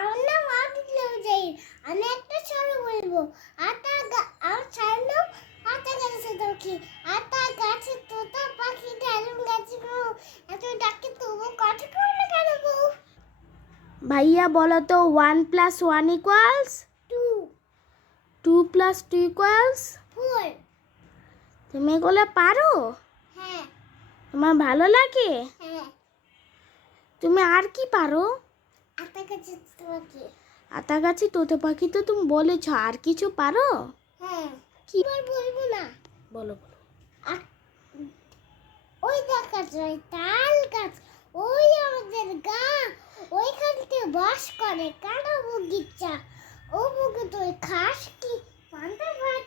আমার নাম আদিল যাই। আমি একটা ছড়া বলবো। আর ছড়ার নাম আতা গাছে তোকি। আতা গাছে তোতা পাখি ডালুম গাছে বউ। এত ডাকে তবু কথা কও না কেন বউ? ভাইয়া বলো তো 1 + 1 = 2 2 + 2 = 4 তুমি এগুলো পারো? হ্যাঁ তোমার ভালো লাগে? হ্যাঁ। তুমি আর কি পারো? আতা গাছে তোকি। আতা গাছে তোতা পাখি তো তুমি বলেছো, আর কিছু পারো? হ্যাঁ কি? এবার বলবো না। বলো বলো। আ- ওই দেখা যায় তাল গাছ, ওই আমাদের গা, ওইখানতে বাস করে কালো বগিচা। ও বগে তুই খাস কি? পান্তা ভাত